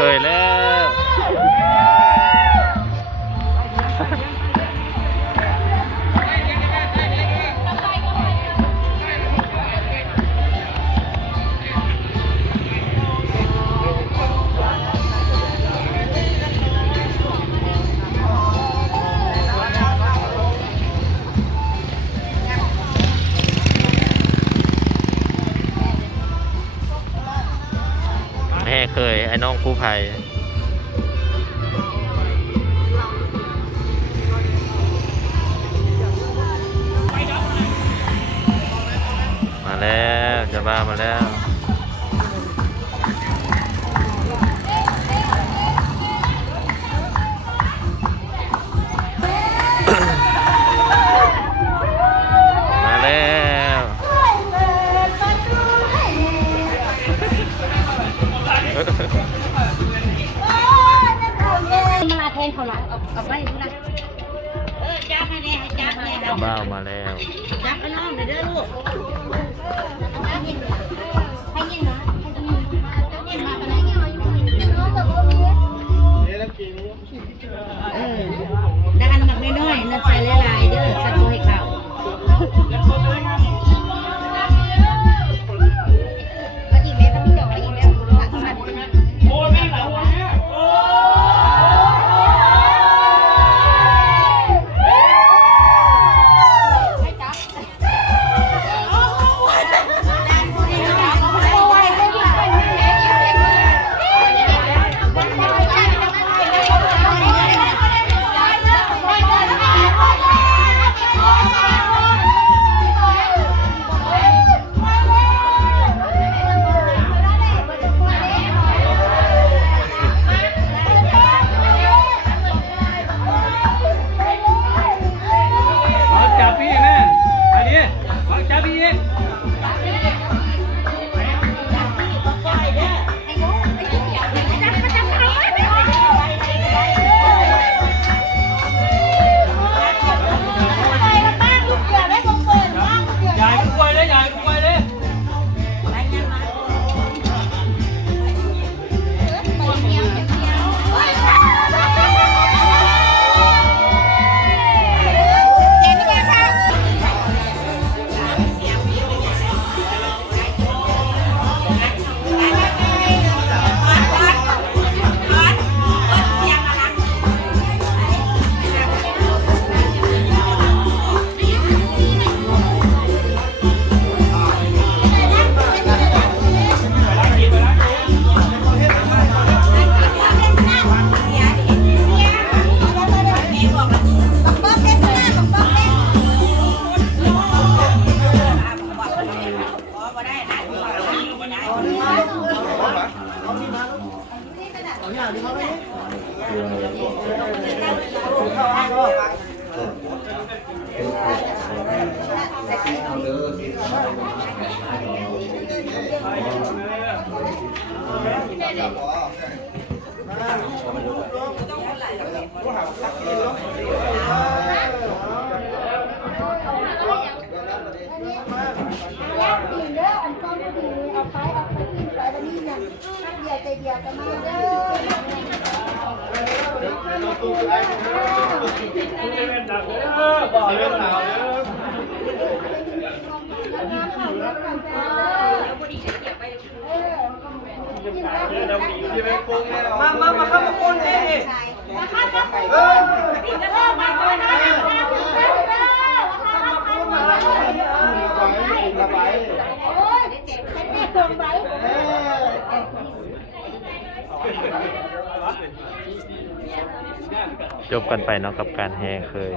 เคยแล้วแม่เคยไอ้น้องกู้ภัยมาแล้วจะบ้ามาแล้วมาแล้วมาแทนเขาหลังเอาไปดูนะจับให้แน่ให้จับแน่ บ้ามาแล้ว จับไปน้องเด้อลูกให้ยิงให้ยิงนะให้ยิงมาไปไหนยิงมาอยู่น้องกับโอ้ยดันหนักน้อยๆนั่นใส่หลายๆเด้อสักตัวให้เขาเอาอีกแล้วต้องจ่ออีกแล้วโอ้ยไม่หลังวันนี้มาข้ามมาคนเองมาข้ามมาคนจะต้องมาคนนะจบกันไปเนาะกับการแห่เคย